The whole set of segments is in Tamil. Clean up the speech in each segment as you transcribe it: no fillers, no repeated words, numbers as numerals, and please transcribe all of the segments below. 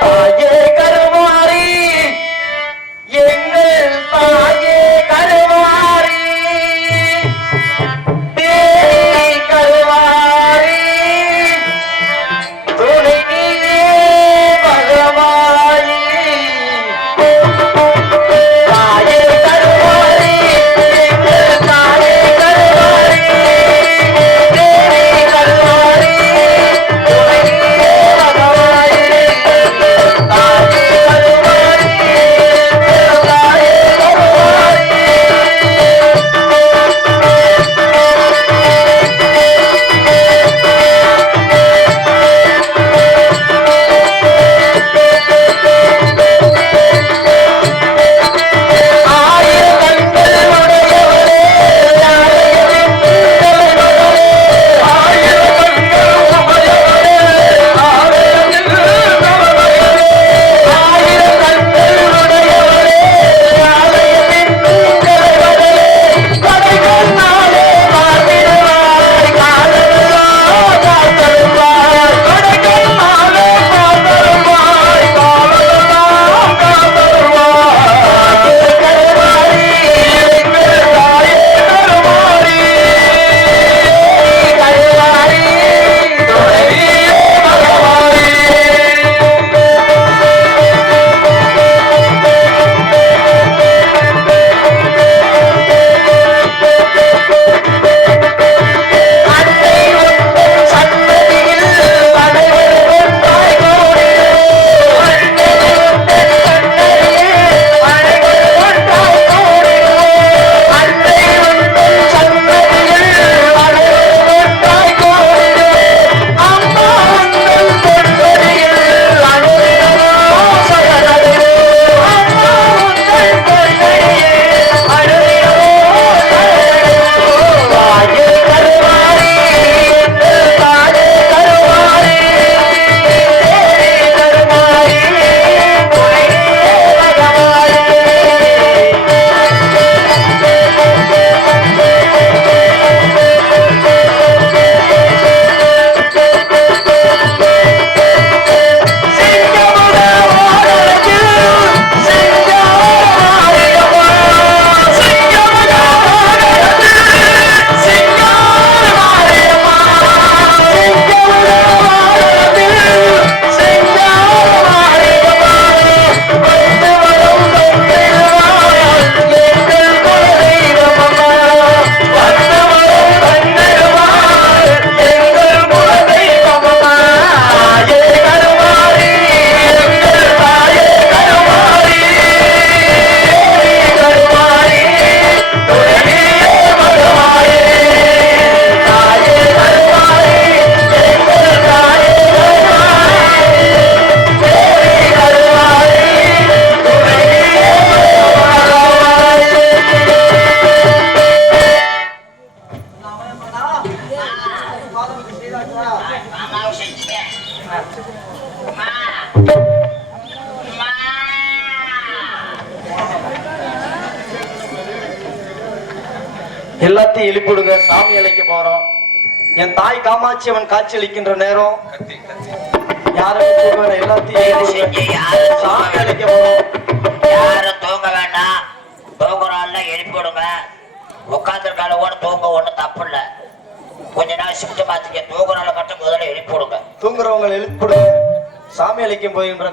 தாயே கருமாரி எங்கள் தாயே கருமாரி தேவி கருமாரி துணை நீயே பகவாயி தாயே கருமாரி எங்கள் தாயே கருமாரி தேவி கருமாரி துணை நீயே பகவாயி தாயே கருமாரி எங்கள் தாயே கருமாரி எல்லாத்தையும் எழுப்பிடுங்க. சாமி அழைக்க போறோம். என் தாய் காமாட்சி அவன் காட்சி அளிக்கின்ற நேரம் யாரும் எல்லாத்தையும் சாமி அழைக்க போறோம். யாரும் தூங்க வேண்டாம். தூங்குறாள் எழுப்பிடுங்க. உட்காந்துருக்கால கூட தூங்க ஒண்ணு தப்பு இல்ல. கொஞ்ச நாள் சிப்ட் மாத்திக்க. தூங்குறால மட்டும் முதல்ல எழுப்பிடுங்க. தூங்குறவங்க எழுப்பிடுங்க. சாமி அழைக்கும் போகின்ற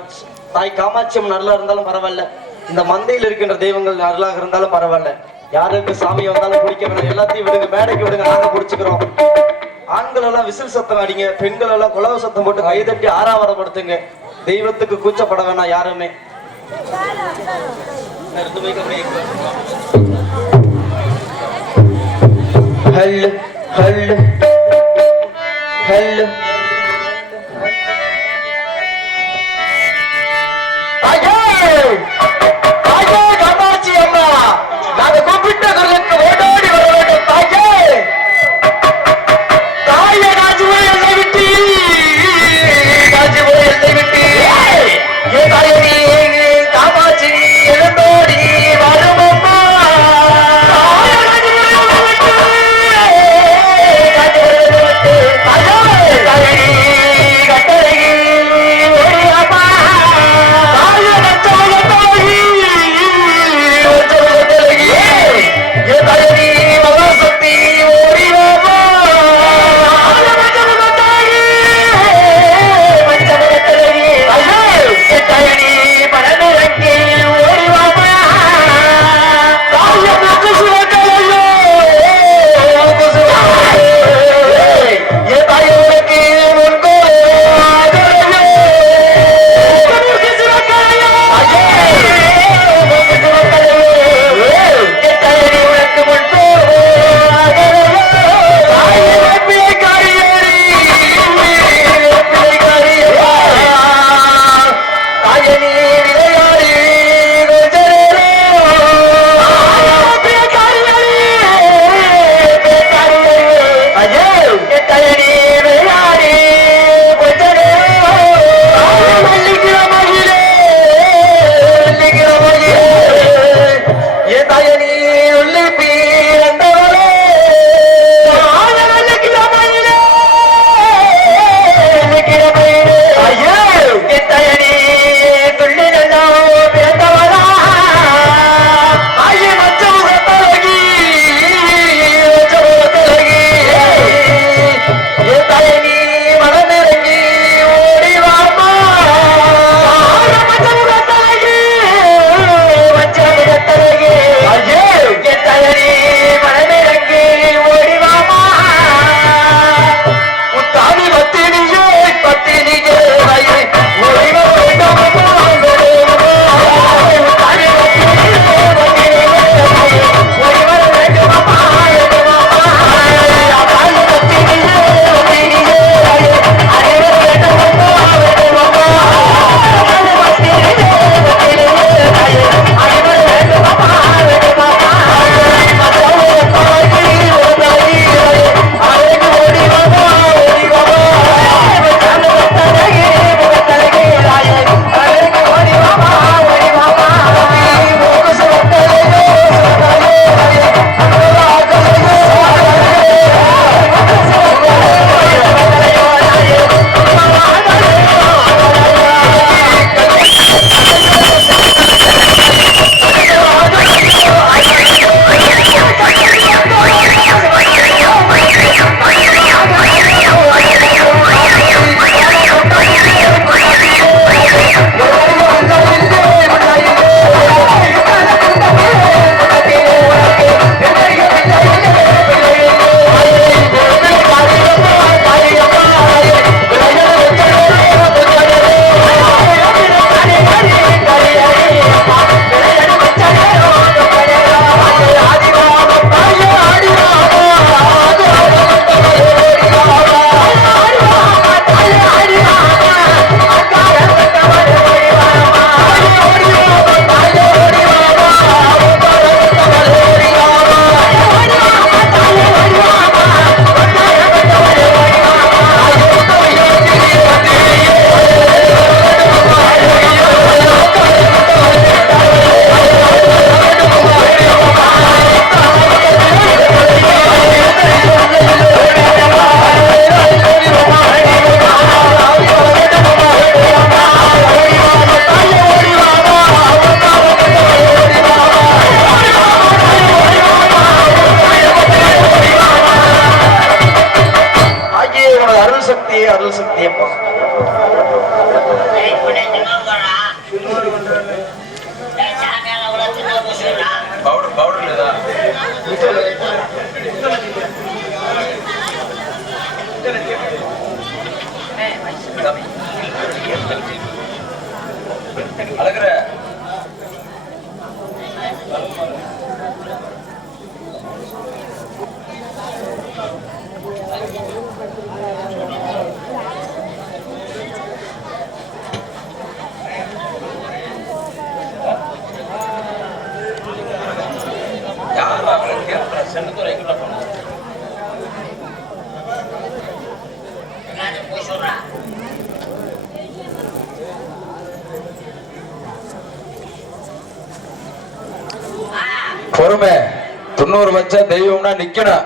தாய் காமாட்சி அம்மன் நல்லா இருந்தாலும் பரவாயில்ல, இந்த மந்தையில் இருக்கின்ற தெய்வங்கள் நல்லா இருந்தாலும் பரவாயில்ல, யாருக்கு சாமி வந்தாலும் பிடிக்க வேணாம். எல்லாத்தையும் விடுங்க, மேடைக்கு விடுங்க, நாங்க பிடிச்சுக்கிறோம். ஆண்கள் எல்லாம் விசில் சத்தம் அடிங்க, பெண்கள் எல்லாம் குலவ சத்தம் போட்டு கைதட்டி ஆறாவரப்படுத்துங்க. தெய்வத்துக்கு கூச்சப்பட வேணாம் யாருமே. ஹல்லு ஹல்லு ஹல்லு காமாட்சி அம்மா, நாங்க கூப்பிட்ட குரலுக்கு ஓடோடி வர வேண்டும். தாயே தாயே, காஞ்சிபுரம் எல்லை விட்டு காஞ்சிபுரம் எல்லை விட்டு ஏ தாயே காமாட்சி எழுந்தோடி வரும் அம்மா. காஞ்சிபுரம் சக்தியே அருள் சக்தியப்பா. அழகுற பொறுமை 90 வச்சா தெய்வம்னா நிக்கணும்.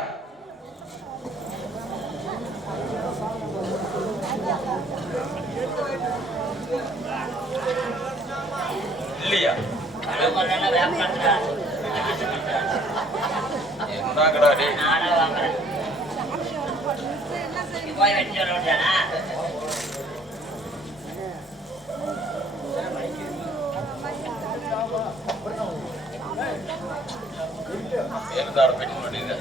இல்லையா என்னங்கடா டேய் போய் வெச்சு வரேன். இருந்தாலும் பெற்று வேண்டியது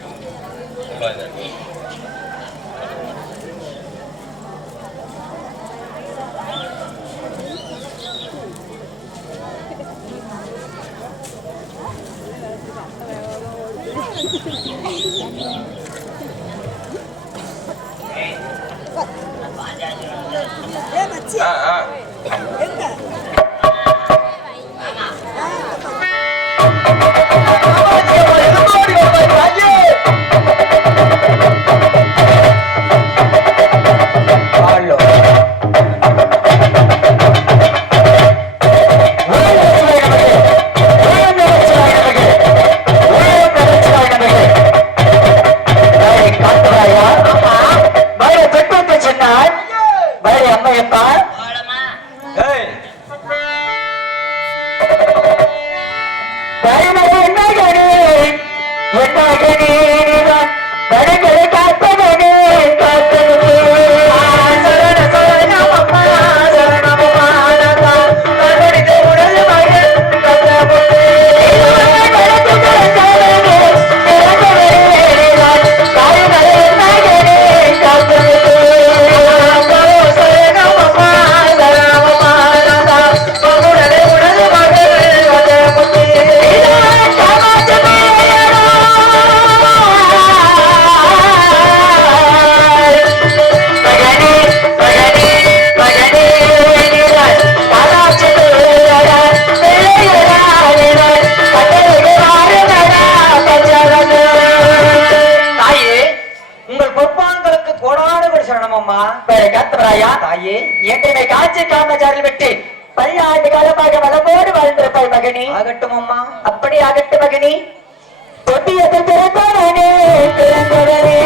தாயே என்னை காட்சி காமச்சாரில் விட்டு 10 ஆண்டு காலமாக வளமோடு வாழ்ந்திருப்பாய் மகனே. ஆகட்டும் அம்மா, அப்படி ஆகட்டும் மகனே. தொட்டியத்தை திறந்தவனே திறந்தவனே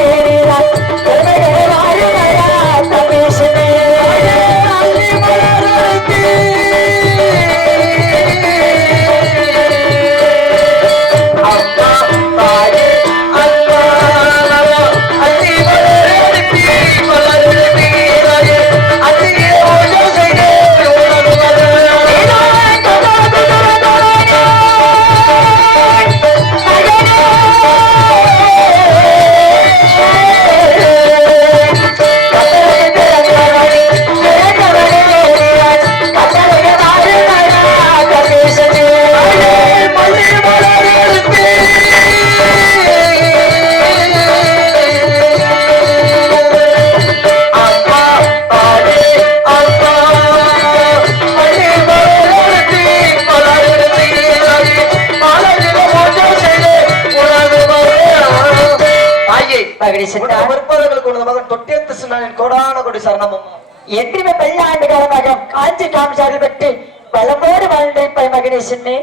என்றுமே 10 ஆண்டு காலமாக காஞ்சி காமச்சாரில் விட்டு வளமோடு வாழ்ந்திருப்பாய் மகனே. சின்னே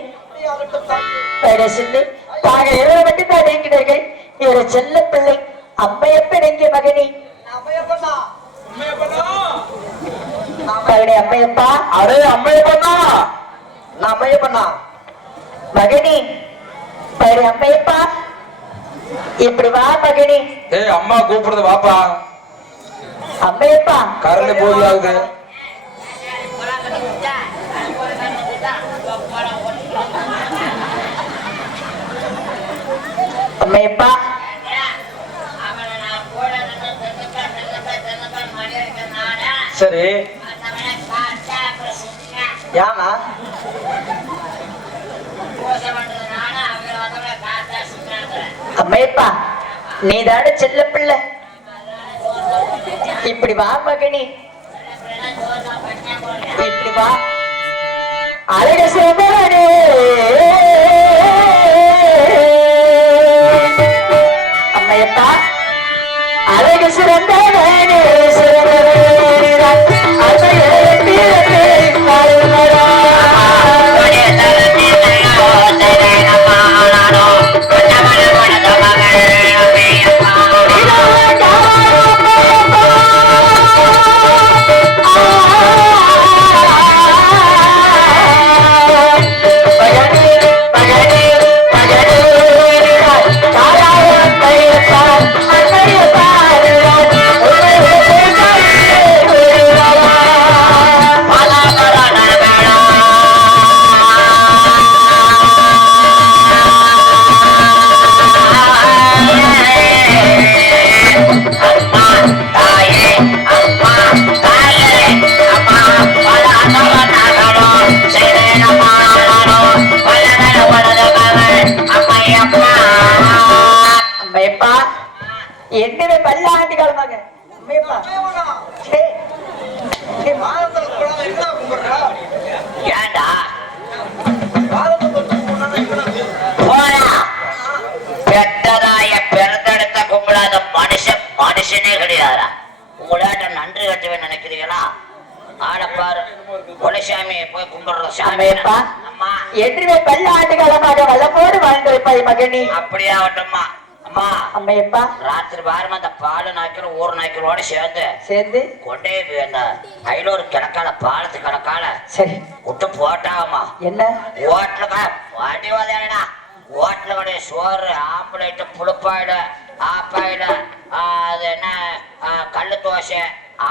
தாங்க இரவு மட்டும்தான் நீங்கினீர்கள். இவரை செல்ல பிள்ளை அம்மையப்ப நீங்கிய மகனே. மகனே அம்மையப்பா. அரே அம்மையப்பண்ணா, நான் அம்மையப்பண்ணா மகனே. பழைய அம்மையப்பா இப்படி வா மகனே. ஏய் அம்மா கூப்பிடுறது வாப்பா. அம்மையப்பா கரண்ட் போய் ஆகுது. அம்மையப்பா சரி யானா அம்மையப்பா நீதான செல்ல பிள்ளை, இப்படி வா மகனி, இப்படி வா. அழக சிவனே அம்மையப்பா, அழகு சிறந்தவனே சிறந்தவனே என்னவே பல்லாண்டு காலமாக ஏண்டா போடா, பெத்ததாய பிறந்தெடுத்த கும்பிடாத மனுஷன் மனுஷனே கிடையாதா. உங்களாட்ட நன்றி கட்டுவேன் நினைக்கிறீங்களா? ஆடப்பாரு குலசாமி போய் கும்பிடுறோம் சாமி. அம்மா என்றுமே பல்லாண்டு காலமாக வளமோடு வாழ்ந்திருப்பாய் மகனி. அப்படியாகட்டும்மா. அம்மா அம்மையப்பா ராத்திரி பாருமா அந்த பால் நாய்க்கரும் ஊர் நாய்க்கரோட சேர்ந்து கொண்டே போய் அந்த ஐநூறு கிழக்கால பாலத்து கிழக்கால சரி விட்டு போட்டாகம்மா. என்ன ஹோட்டலுக்கா வண்டி வதையாடா, ஹோட்டலு கடை சோறு ஆம்பளைட்டு புழுப்பாயிடு ஆப்பாயிடு, அது என்ன கல்லு தோசை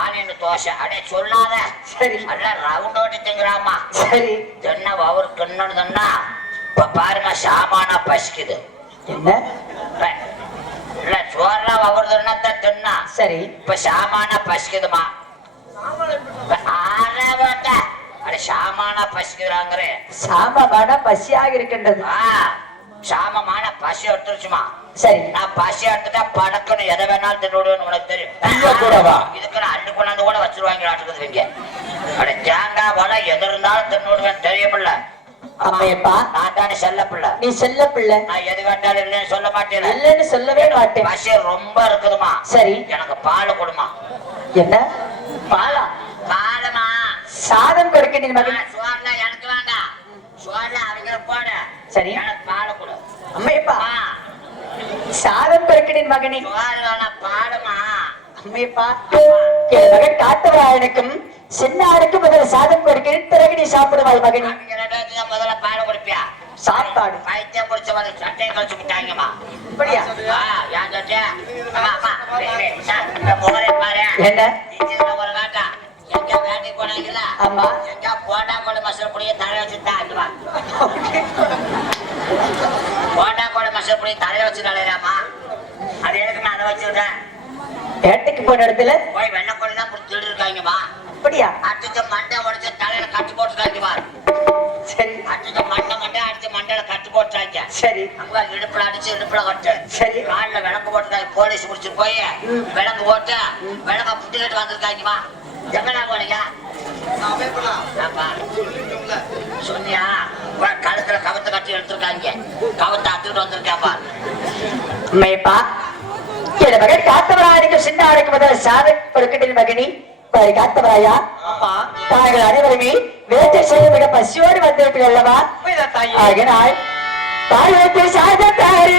ஆனியன் தோசை அப்படியே சொல்லாத. சரி எல்லாம் ரவுண்ட் ஓட்டி திங்குறாமா. சரி தின்னா அவரு தின்னா இப்ப பாருமா சாமானா பசிக்குது. என்ன இல்ல சோறுலாம் அவரு தின்னா சரி இப்ப சாமானா பசிக்குதுமா. சாமானா பசிக்கிறாங்க. சாமமான பசியாக இருக்கின்றது. சாமமான பசி எடுத்துருச்சுமா. சரி நான் பசி எடுத்துட்டா படக்கணும் எதை வேணாலும் தின்னுடுவேன்னு உனக்கு தெரியும். இதுக்கு நான் அள்ளி கொண்டாந்து கூட வச்சிருவாங்க இங்க. அப்படி தேங்காய் பழம் எது இருந்தாலும் தின்னுடுவேன் தெரியுமில்ல. அம்மையப்பா நான் தானே செல்ல பிள்ளை, நீ செல்ல பிள்ளை. நான் எது கேட்டாலும் இல்லைன்னு சொல்ல மாட்டேன். இல்லைன்னு சொல்லவே மாட்டேன். பசி ரொம்ப இருக்குதுமா. சரி எனக்கு பால் கொடுமா. என்ன பாலா? பாலுமா சாதம் கொடுக்க நீ மகன். சோறுல எனக்கு வேண்டாம், சோறுல அவங்க போட. சரி எனக்கு பால் கொடு. அம்மையப்பா சாதம் கொடுக்க நீ மகனே. சோறு வேணாம் பாலுமா. அம்மையப்பா என் மகன் காத்தவராயனுக்கும் சின்னாருக்கும் முதல்ல சாதம் கொடுக்கிறேன், பிறகு நீ சாப்பிடுவாய் மகனே. முதல்ல பால் கொடுப்பியா? சாப்பாடு பைத்தியம் பிடிச்ச வந்து சட்டையை கழிச்சு விட்டாங்கம்மா. அப்படியா? ஏன் சட்டை? முகரை பாரு. என்ன ஒரு காட்டா எங்க வேட்டைக்கு போனாங்கல்ல, ஆமா எங்க போண்டா கோழி மசாலா பொடியை தலையில வச்சுட்டாங்கம்மா. போண்டா கோழி மசாலா பொடியை தலையில வச்சு தலையிலாமா. அது எதுக்கு நான் அதை வச்சுருக்கேன்? வேட்டைக்கு போன இடத்துல போய் வெள்ளை கோழி தான் பிடிச்சி திருடு இருக்காங்கம்மா. அப்படியா? அடிச்சு மண்டை உடைச்சு தலையில கட்டு போட்டுருக்காங்கம்மா. சரி அடிச்சு மண்டை அடிச்சு மண்டையில கட்டு போட்டுறாங்க. சரி அங்க இடுப்புல அடிச்சு இடுப்புல கட்டு. சரி காலில் விளக்கு போட்டுருக்காங்க. போலீஸ் முடிச்சு போய் விளக்கு போட்டு விளக்க புட்டிக்கிட்டு வந்திருக்காங்கம்மா. எங்கடா போனீங்க? சொன்னியா? கழுத்துல கவத்தை கட்டி எடுத்திருக்காங்க. கவத்தை அத்துக்கிட்டு வந்திருக்காப்பா. அம்மையப்பா என் மகன் காத்தவராயனுக்கு சின்னாருக்கும் முதல்ல சாதம் கொடுக்கின்ற மகனி. பாரு காத்தவராயா, தாங்கள் அனைவருமே வேட்டை செய்ய மிக பசியோடு வந்திருப்பீர்கள் அல்லவா? ஆகினால் தாய் வைத்து சாதத்தாரு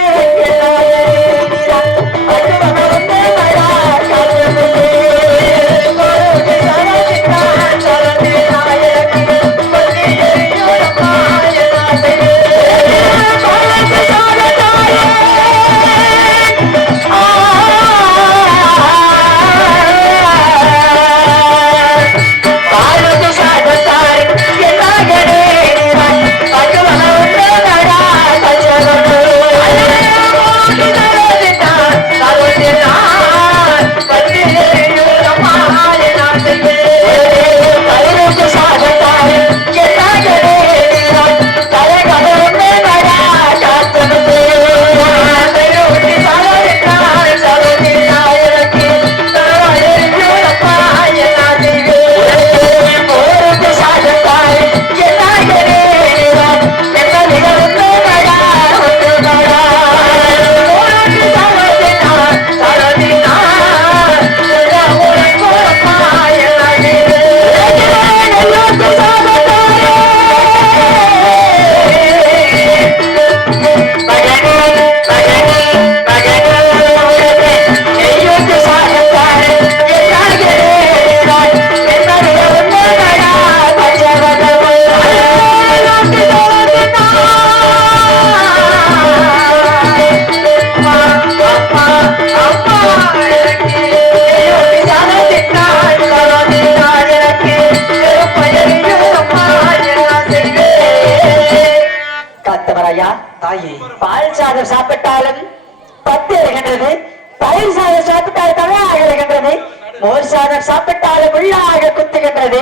மோர் சாதம் சாப்பிட்டாலும் உள்ளாக குத்துகின்றது,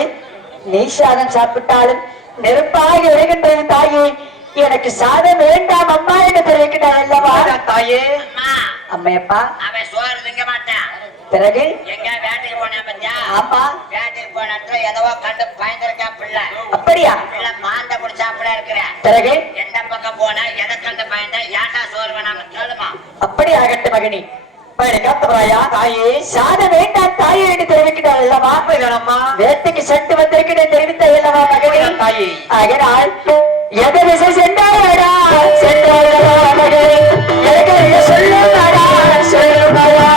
நெய் சாதம் சாப்பிட்டாலும் நெருப்பாக வருகின்றது. தாயே, எனக்கு சாதம் வேண்டாம் அம்மா என்று தெரிவிக்கிறார் அல்லவா? தாயே. அம்மா, அம்மையப்பா. அவன் சோறு திங்க மாட்டான். பிறகு எங்க வேட்டைக்கு போனா பத்தியா? ஆமா. வேட்டைக்கு போன இடத்துல எதவோ கண்டு பயந்துருக்கான் பிள்ளை. அப்படியா? பிள்ளை மாந்த முடிச்சா அப்படியே இருக்கிறேன். பிறகு எந்த பக்கம் போனா எதை கண்டு பயந்த ஏன்டா சோறு வேணாம சொல்லுமா? அப்படி ஆகட்டும் மகனி. காத்தவராயா, தாயே சாதம் வேண்டாம் தாயே என்று தெரிவிக்கிறார் அல்லவா? வேட்டைக்கு சட்டு வந்திருக்கிறேன் தெரிவித்த அல்லவா மகனே? தாயே, ஆகினால் எதை திசை சென்றாயடா சென்றாயடா மகனே, எனக்கு சொல்லுமாடா சொல்லுமாடா.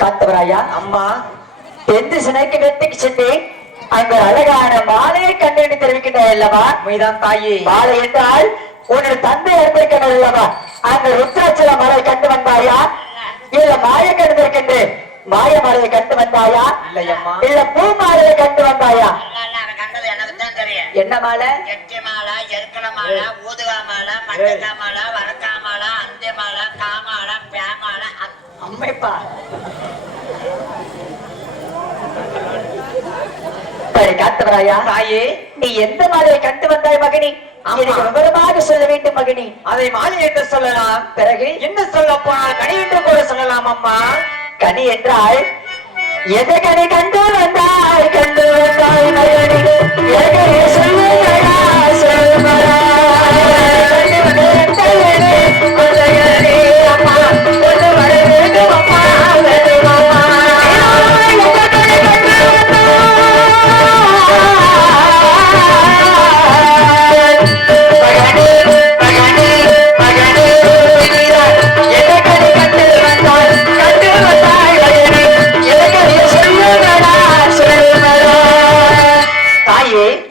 காத்தவராயா, அம்மா எந்த சினைக்கு வெட்டிக்கு சென்று அங்க அழகான மாலையை கண்டு தெரிவிக்கின்றாய் அல்லவா? மீதான் தாயே. மாலை என்றால் உன்னுடைய தந்தை ஏற்படுகின்றது அல்லவா? அந்த ருத்ராட்சல மலை கண்டு வந்தாயா? இல்ல மாய கண்டு இருக்கின்றேன், மாய மலையை கண்டு வந்தாயா? இல்லையம்மா. இல்ல பூ மாலையை கண்டு வந்தாயா? அவன் கண்டது எனக்கு தான் தெரியும். என்ன மாலை? எட்டி மாலை, எருக்கல மாலை, ஊதுகா மாலை, மஞ்சக்கா மாலை, வரக்கா மாலை, அந்தி மாலை, காமாலை, பேமாலை. அம்மைப்பா. காத்தவராயா, தாயே நீ எந்த மாலையை கண்டு வந்தாய் மகனி? எனக்கு விவரமாக சொல்ல வேண்டும் மகனி. அதை மாலை என்று சொல்லலாம். பிறகு என்ன சொல்ல போனால் கனி என்று கூட சொல்லலாம் அம்மா. கனி என்றால் எதை கனி கண்டு வந்தாய் கண்டு வந்தாய் மகனி, எதை சொல்லுங்கடா சொல்லுங்கடா.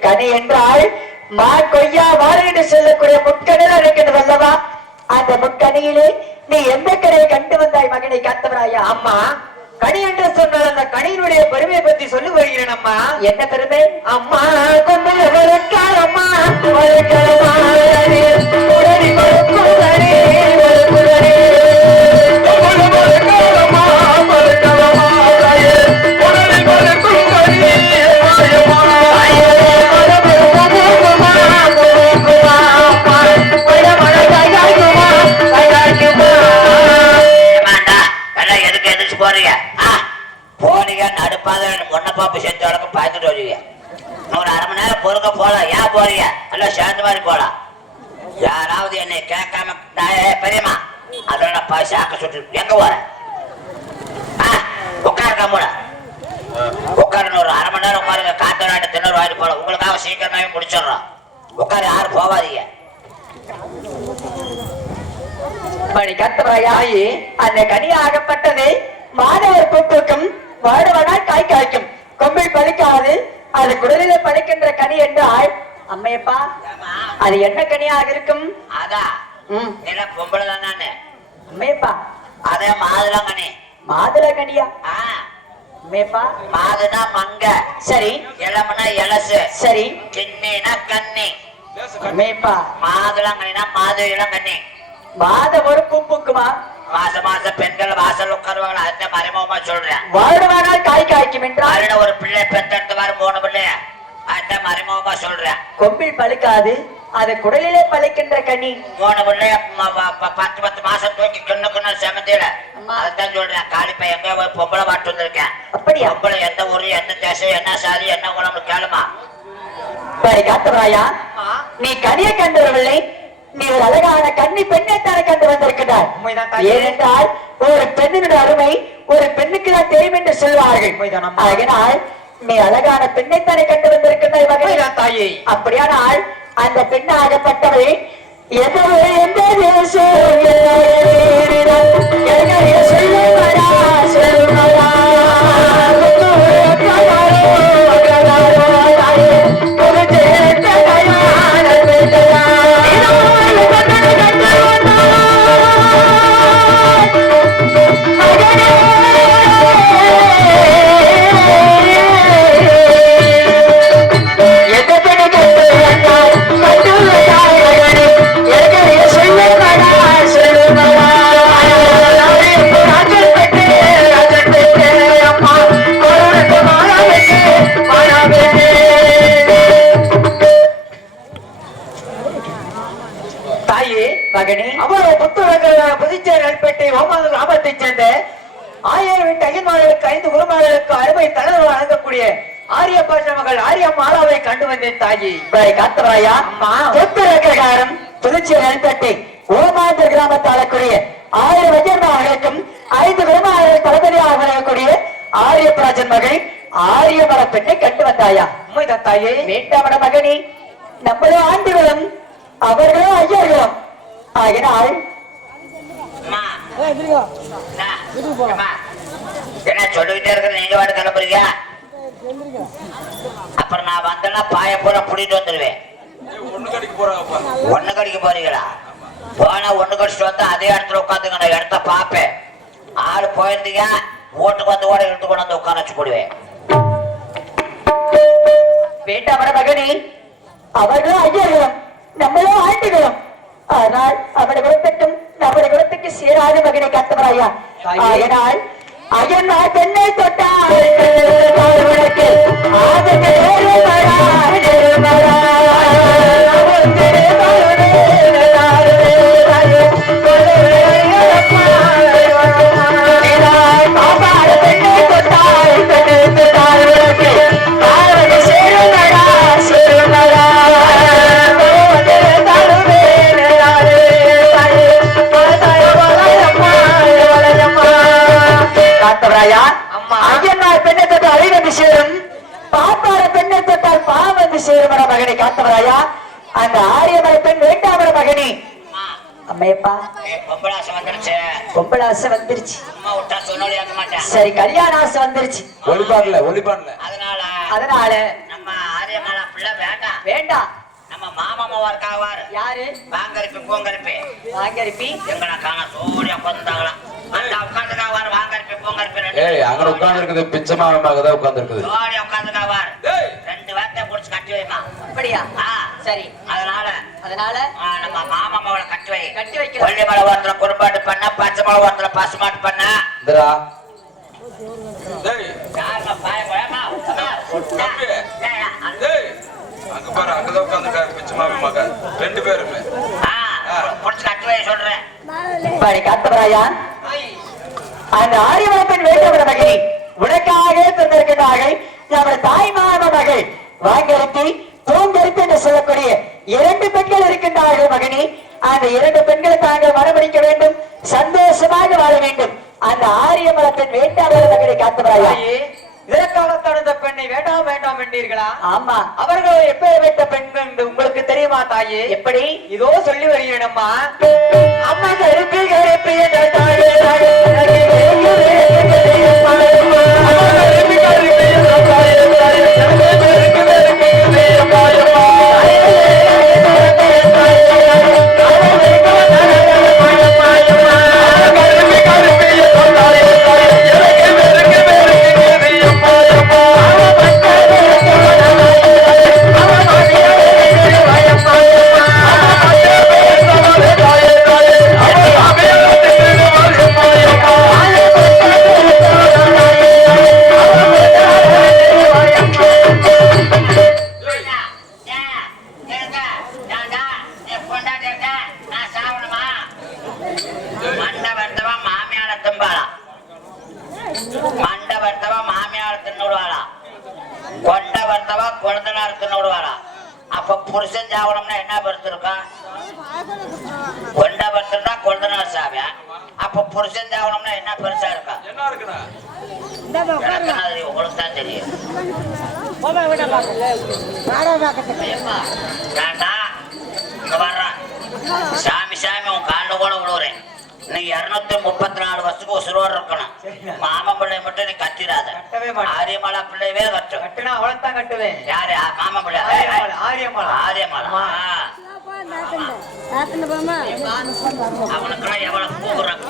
கனி என்றால் மா கொய்யா வாழை என்று சொல்லக்கூடிய முட்கணில் இருக்கின்றது அல்லவா? அந்த முட்கணியிலே நீ எந்த கனியை கண்டு வந்தாய் மகனை காத்தவராயா? அம்மா, கனி என்று சொன்னால் அந்த கனியினுடைய பெருமையை பற்றி சொல்லி வருகிறேன் அம்மா. என்ன பெருமை? அம்மா கொண்டு அம்மா நடுப்பாப்பு செத்து வழக்கம் பார்த்துட்டு வருவீங்க. ஒரு அரை மணி நேரம் பொறுக்க போலாம். ஏன் போறீங்க? எல்லாம் சேர்ந்த மாதிரி போலாம். யாராவது என்னை கேட்காம பெரியமா அதோட பாய் சாக்க சுட்டு எங்க போற? உட்காருக்கா மூட உட்காருன்னு ஒரு அரை மணி நேரம் உட்காருங்க. காத்து விளையாட்டு திண்ணூறு வாங்கிட்டு போல. உங்களுக்காக சீக்கிரமாவே முடிச்சிடுறோம். உட்காரு, யாரும் போவாதீங்க. கத்தவராயி அந்த கனி ஆகப்பட்டது மாணவர் பூப்புக்கும் வாடுவனால் காய் காய்க்கும், கொம்பில் பழிக்காது. அது குடலில பழிக்கின்ற கனி என்றால் அம்மையப்பா அது என்ன கனியாக இருக்கும்? அதான் பொம்பளை தானே அம்மையப்பா. அதே மாதுளங்கனி. மாதுளங்கனியா? அம்மையப்பா. மாதுனா மங்க, சரி. இளமனா இளசு, சரி. கிண்ணினா கண்ணி. அம்மையப்பா. மாதுளங்கனினா மாது இளங்கண்ணி. மாதம் ஒரு பூ பூக்குமா? மாசம் மாசம் பெண்கள் வாசல் உட்காருவாங்க. அந்த மறைமுகமா சொல்றேன். வருடமானால் காய் காய்க்கும் என்றால் ஒரு பிள்ளை பெற்றெடுத்து வர 3 பிள்ளைய அந்த மறைமுகமா சொல்றேன். கொம்பில் பழுக்காது, அது குடலிலே பழுக்கின்ற கனி. 3 பிள்ளைய 10 மாசம் தூக்கி கிண்ணுக்குன்னு செமந்தில. அதுதான் சொல்றேன். காலிப்பை எங்க போய் பொம்பளை வாட்டு வந்திருக்கேன். அப்படியா? பொம்பளை எந்த ஊரு, எந்த தேசம், என்ன சாதி, என்ன குணம்னு கேளுமா. காத்தவராயா, நீ கனியை கண்டு வரவில்லை, நீ ஒரு அழகான கன்னி பெண்ணைத்தானே கண்டு வந்திருக்கிறார். ஏனென்றால் ஒரு பெண்ணினுடைய அருமை ஒரு பெண்ணுக்கு தான் தெரியும் என்று சொல்வார்கள். அதனால் நீ அழகான பெண்ணைத்தானே கண்டு வந்திருக்கிறாய் மகனே தாயே. அப்படியானால் அந்த பெண்ணாகப்பட்டவை எந்த சொல்லுவாரா தாயே மகனே அவ்வளவு புத்தகங்களான புதுச்சேரி நெல்பேட்டை ஓமாந்தூர் கிராமத்தைச் சேர்ந்த 1000 வீட்டு ஐயன்மார்களுக்கு 5 குருமார்களுக்கு அருமை தலைவர் வழங்கக்கூடிய ஆரியப்பாட்ட மகள் ஆரியம்மாளாவை கண்டு வந்தேன் தாயி. காத்தவராயா பிரகாரம் புதுச்சேரி நெல்பேட்டை ஓமாந்தூர் கிராமத்தில் ஆளக்கூடிய 1000 ஐயன்மார்களுக்கும் 5 குருமார்கள் தளபதியாக வழங்கக்கூடிய ஆரியப்பராஜன் மகள் ஆரியமர பெண்ணை கண்டு வந்தாயா? உண்மைதான் தாயே. வேண்டாமட மகனே, நம்மளோ ஆண்டுகளும் அவர்களும் ஐயர்களும் ஆகினால் என்ன சொல்லிக்கிட்டே இருக்கிற நீங்க வாடு கிளம்புறீங்க? அப்புறம் நான் வந்தேன்னா பாய பூரா புடிட்டு வந்துருவேன். ஒண்ணு கடிக்க போறீங்களா? போனா ஒண்ணு கடிச்சிட்டு வந்து அதே இடத்துல உட்காந்துங்க, நான் இடத்த பாப்பேன். ஆளு போயிருந்தீங்க ஓட்டுக்கு வந்து ஓட இழுத்து கொண்டு வந்து உட்கார வச்சு போடுவேன். வேண்டாமட மகனே, அவர்களும் ஐயர்களும் நம்மளும் ஆண்டுகளும், ஆனால் அவருடைய குலத்துக்கும் நம்முடைய குலத்துக்கு சேராத மகனை காத்தவராயா. ஆகினால் ஐயனார் பெண்ணை தொட்டால் ஐயனார் பெண்ணை தொட்டால் அழிவந்து சேரும், பாப்பார பெண்ணை தொட்டால் பாவந்து சேரும் மகனை காத்தவராயா. அந்த ஆரியமர பெண் வேண்டாமர மகனே. அம்மையப்பா பொம்பளை ஆசை வந்துருச்சு. சரி, கல்யாண ஆசை வந்துருச்சு. அதனால நம்ம ஆரியமாலா பிள்ளை வேண்டாம். வேண்டாம். நம்ம மாமாமா இருக்காவாரு. யாரு? வாங்கரிப்பி பூங்கரிப்பி. வாங்கரிப்பி எங்கடா காண சோடியா கொண்டாங்களாம். அந்த உட்காந்துக்காவாரு வாங்கரிப்பி பூங்கரிப்பி. அங்க உட்கார்ந்து இருக்குது பிச்சைமாவமாக தான் உட்கார்ந்து இருக்குது. சோடியா உட்காந்துக்காவாரு. 2 வார்த்தை புடிச்சு கட்டி வைமா. அப்படியா? சரி. அதனால நம்ம மாமாமாவை கட்டி வை. கட்டி வைக்க கொல்லி மலை ஓரத்துல குறும்பாட்டு பண்ண, பச்சை மலை ஓரத்துல பசுமாட்டு பண்ண. அங்க பாரு, அங்கதான் உட்கார்ந்துருக்காரு பிச்சைமாவி மக 2 பேருமே. புடிச்சு கட்டி வை சொல்றேன். காத்தவராயா, அந்த ஆரியமர பெண் வேண்டவர மகனை உனக்காக தந்திருக்கிறார்கள். நம்முடைய தாய்மான மகள் வாங்கரிப்பி பூங்கரிப்பி என்று சொல்லக்கூடிய 2 பெண்கள் இருக்கின்றார்கள் மகனே. அந்த 2 பெண்களை தாங்கள் மனமடிக்க வேண்டும், சந்தோஷமாக வாழ வேண்டும். அந்த ஆரியமர பெண் வேண்டாமர மகளை காத்தவராயா. இதற்காகத்தான் இந்த பெண்ணை வேண்டாம் வேண்டாம் என்றீர்களா? ஆமா. அவர்கள் எப்பேற்பட்ட பெண்கள் என்று உங்களுக்கு தெரியுமா தாயே? எப்படி? இதோ சொல்லி வருகிறேனம்மா. அம்மா கருப்பி கருப்பி என்ற தாயே அப்ப புருஷன் சாவணம்னா என்ன பெருத்து இருக்கும்? கொண்ட படுத்துட்டா கொண்டனார் சாமி. அப்ப புருஷன் சாவணம்னா என்ன பெருசா இருக்கா? உங்களுக்கு தான் தெரியும். சாமி சாமி உன் காலில் கூட விழுவுறேன். நீ 234 வருஷத்துக்கு உசுரோடு இருக்கணும். மாமன் பிள்ளை மட்டும் நீ கட்டிடாத. ஆரியமாலா பிள்ளைவே கட்டும். கட்டுனா அவ்வளவுதான் கட்டுவேன். யாரு? மாமன் பிள்ளை ஆரியமாலா. ஆரியமாலா அவனுக்கெல்லாம் எவ்வளவு கூகுறான்.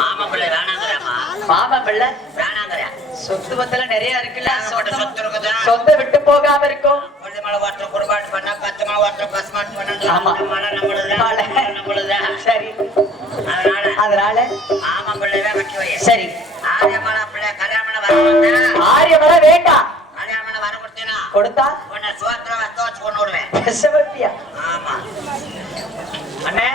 மாமன் பிள்ளை வேணாங்கிறாமா? மாமன் பிள்ளை வேணாங்கிறியா? சொத்து பத்தல நிறைய இருக்குல்ல. சொத்து இருக்குதா? சொத்தை விட்டு போகாம இருக்கும். கொல்லி மலை ஓட்டுற குறுபாட்டு பண்ண, பச்சை மலை ஓட்டுற பசுமாட்டு பண்ண, மலை நம்மளுது. சரி, அதனால ஆமா பிள்ளைவே கட்டி வை. சரி, ஆரியமலை பிள்ளை கல்யாணம் வர வந்தா ஆரியமலை வேண்டாம். கல்யாணம் வர கொடுத்தீனா கொடுத்தா உன்னை சோத்திர வச்சு கொண்டு விடுவேன். சிவப்பியா ஆமா அண்ணே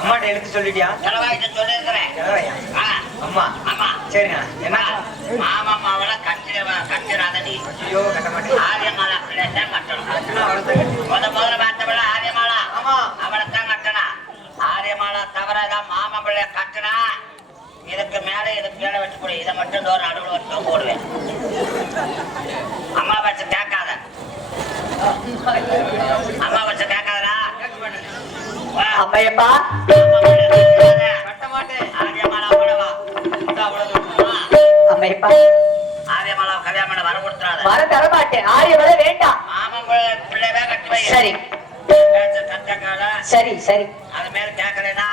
அம்மாட்ட எடுத்து சொல்லிட்டியா? செலவாயிட்டு சொல்லியிருக்கிறேன். செலவையா? ஆ, அம்மா ஆமா. சரிண்ணா. என்ன மாமாமாவெல்லாம் கட்டிடாதடி. ஐயோ கட்ட மாட்டேன். ஆரியமாலா பிள்ளைதான் கட்டணும். கட்டினா வளர்த்து கட்டு. முதல்ல பார்த்தவள ஆரியமாலா. ஆமா. அவளைத்தான் கட்டணா. ஆரியமாலா தவறதான் மாமா பிள்ளை கட்டினா இதுக்கு மேல இதுக்கு கீழே வச்சு கொடு. இதை மட்டும் தோற நடுவில் வச்சு தொங்க போடுவேன். அம்மா வச்சு கேட்காத. அம்மா வச்சு கேட்காதடா. அம்மையப்பா கட்ட மாட்டேன். ஆரியமாலா கூடவா அவ்வளவு அம்மையப்பா ஆரியமாலா கல்யாணம் பண்ண வர கொடுத்துறாத. வர தர மாட்டேன். ஆரியமலை வேண்டாம். மாமன் பிள்ளைவே கட்டி வை. சரி கட்டக்கால சரி சரி. அது மேல கேட்கலனா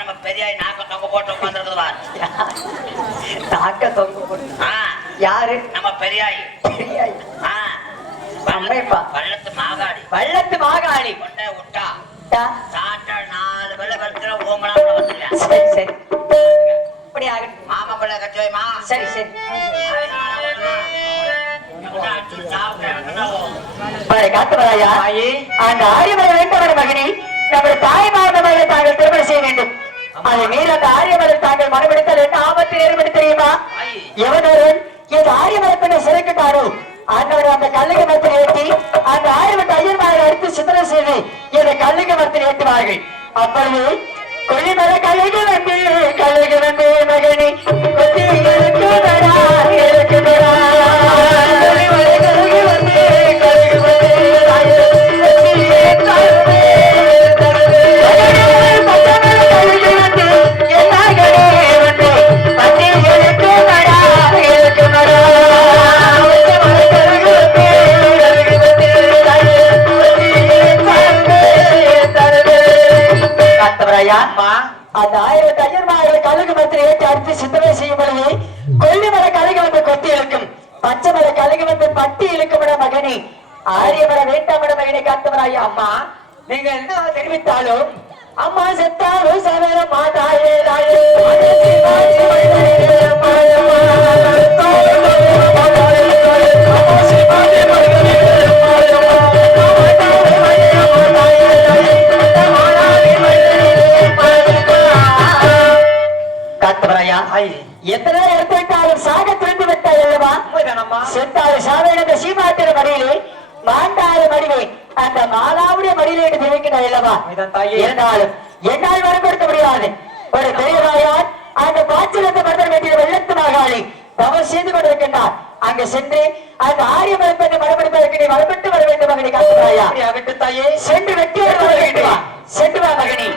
நம்ம பெரியாய் நாக்க தொங்க போட்டு உட்கார்ந்துருக்குது பார். தாக்க தொங்க போட்டு யாரு? நம்ம பெரியாய். பெரியாய். அம்மையப்பா வள்ளத்து மாகாடி. வள்ளத்து மாகாளி கொண்டே விட்டா டா. சாட்டால் 4 வெள்ள வெளுத்துல ஓமலாம் வந்துருக்கேன். சரி சரி இப்படி ஆகட்டும். மாமா பிள்ளை கட்டி வைமா. சரி சரி காத்துவராயா அந்த ஆரியமலை வேண்டவர மகனே நம்முடைய தாய்மாத மகளை தாங்கள் திருமணம் செய்ய வேண்டும். அதை மீறி அந்த ஆரியமலை தாங்கள் மனமெடுத்தால் என்ன ஆபத்து ஏற்படும் தெரியுமா? எவனொருவன் இந்த ஆரியமலை பெண்ணை சிறைக்கிட்டாரோ அன்னவர் அந்த கல்லுக மரத்தில் ஏற்றி அந்த 1000 ஐயர்மாரை அடித்து சித்திரம் செய்து இந்த கல்லுக மரத்தில் ஏற்றுவார்கள். அப்பொழுது கொல்லிமலை கல்லுக வந்து மகனே கொத்தி இருக்குதடா இருக்குதடா கொல்லிமலை கல்லுக வந்து அந்த 1000 ஐயர்மார்கள் கழுகு மரத்தில் ஏற்றி அடித்து சித்தனை செய்யும் பொழுது கொல்லிமலை கழுகு வந்து கொத்தி இழுக்கும், பச்சை மலை கழுகு வந்து பட்டி இழுக்கும் மகனே. ஆரியமர வேண்டாம் மகனை காத்தவராயா. அம்மா நீங்க என்ன தெரிவித்தாலும் அம்மா செத்தாலும் சவர மாதாயே தாயே எத்தனை எடுத்துவிட்டாலும் சாக திறந்து விட்டாய் அல்லவா? செத்தாலும் சாவையில சீமாத்திர மடியிலே மாண்டாறு மடிவே அந்த மாலாவுடைய மடியிலே என்று தெரிவிக்கிறாய் அல்லவா? இருந்தாலும் என்னால் வரப்படுத்த முடியாது. ஒரு பெரியவாயார் அந்த பாய்ச்சலத்தை மன்னர் வேண்டிய வெள்ளத்து மாகாளி தவறு செய்து கொண்டிருக்கின்றார். அங்கு சென்று அந்த ஆரியமலை பெண்ணை மரபடுப்பதற்கு நீ வரப்பட்டு வர வேண்டும் மகனை காத்துறாயா? தாயே சென்று வெட்டி வர வேண்டும். சென்று வா மகனே.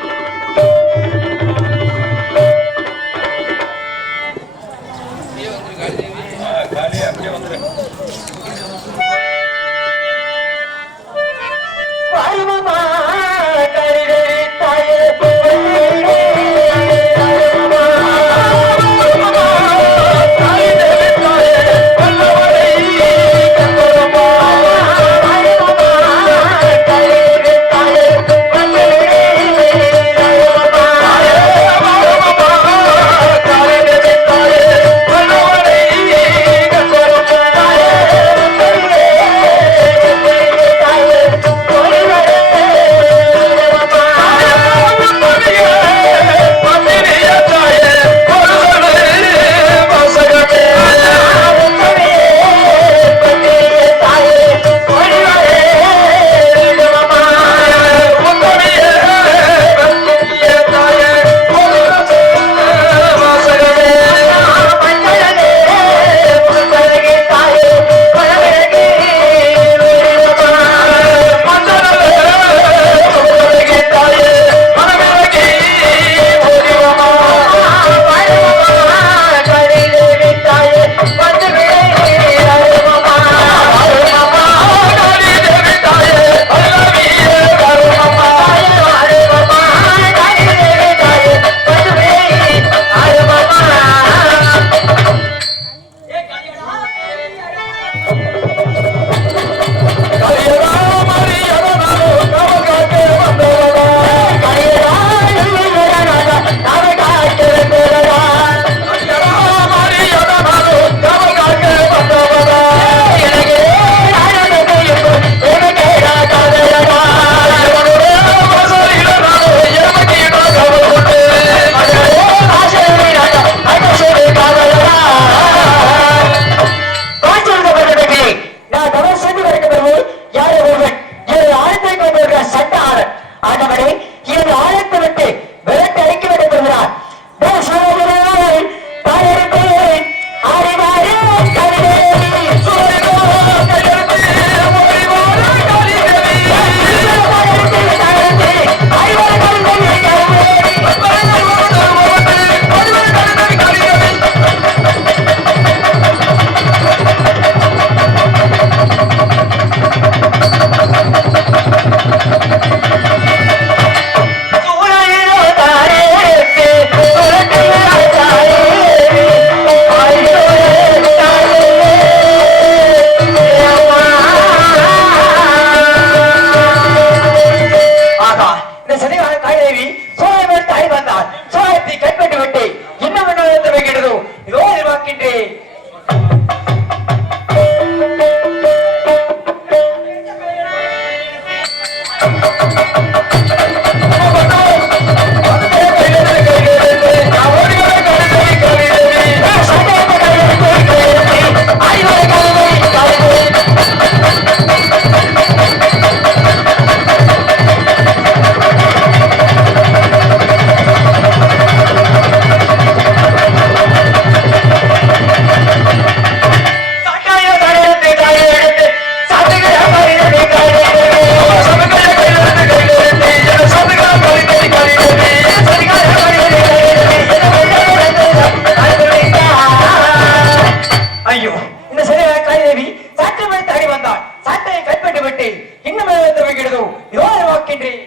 இன்னும் துவங்கிடுதோ இதோ வாக்கின்றேன்.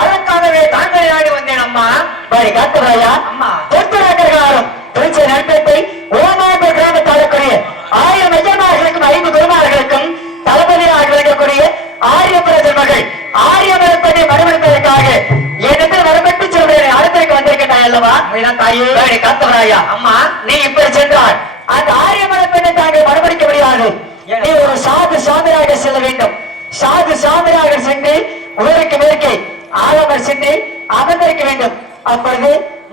அதற்காகவே தாங்கள் நாடு வந்தேன் அம்மா. காட்டுறாயா அம்மா பொறுத்தராக்காரம் திருச்சி நட்பத்தை ஓமாபு கிராமத்தில் ஆளக்கூடிய 1000 எஜமானர்களுக்கும் 5 குருமார்களுக்கும் தளபதியாக விளங்கக்கூடிய ஆரியபுரத்தின் மகள் ஆரியபுரப்பதை மறுமணிப்பதற்காக என்னிடத்தில் வரப்பட்டு சொல்றேன் அடுத்திற்கு வந்திருக்கிறாய் அல்லவா தாயே காத்துறாயா அம்மா. நீ இப்படி சென்றால் அந்த ஆரியபுரப்பெண்ணை தாங்கள் மறுமணிக்க முடியாது. நீ ஒரு சாது சாமியாக செல்ல வேண்டும். சாது சாமியாக சென்று ஊருக்கு மேற்கே ஆலமர் சென்று அமர்ந்திருக்க வேண்டும். அப்பொழுது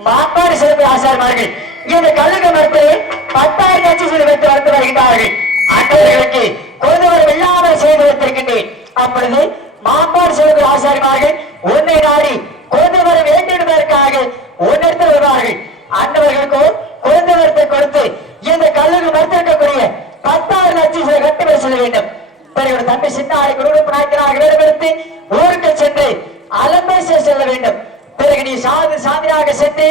மாப்பாடு சிறப்பு ஆசாரிமார்கள் இந்த கழுகு மரத்தை 10,000 நச்சு வைத்து வளர்த்து வருகின்றார்கள். அன்றவர்களுக்கு கொழுந்தவரம் இல்லாமல் செய்து வைத்திருக்கின்றேன். அப்பொழுது மாப்பாடு சிறப்பு ஆசாரிமார்கள் உன்னை நாடி கொழுந்தவரம் வேண்டியதற்காக உன்னிடத்தில் வருவார்கள். அன்னவர்களுக்கு கொழுந்தவரத்தை கொடுத்து இந்த கழுகு மரத்திருக்கக்கூடிய 10,000 நச்சு கட்டி செல்ல வேண்டும். பிறகு தம்பி சின்ன ஆலை குடும்ப நாயக்கராக வேறுபடுத்தி ஊருக்கு சென்று அலம்பேச செல்ல வேண்டும். பிறகு நீ சாது சாமியாக சென்று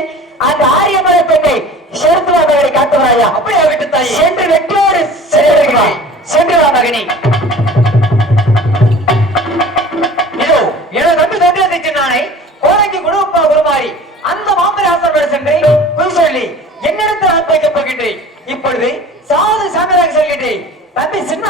அந்த ஆரியமலை பெண்ணை செலுத்துவார்களை காட்டுவாயா? அப்படியே விட்டு தாய் சென்று வெற்றோடு சென்று வா மகனி. இதோ எனது தம்பி தோன்றதை சொன்னானே கோலைக்கு குடுப்பா குருமாறி அந்த மாம்பராசனோடு சென்று குரு சொல்லி என்னிடத்தில் ஆத்மைக்கப் போகின்றேன். இப்பொழுது சாது சாமியாக செல்கின்றேன். தம்பி சின்ன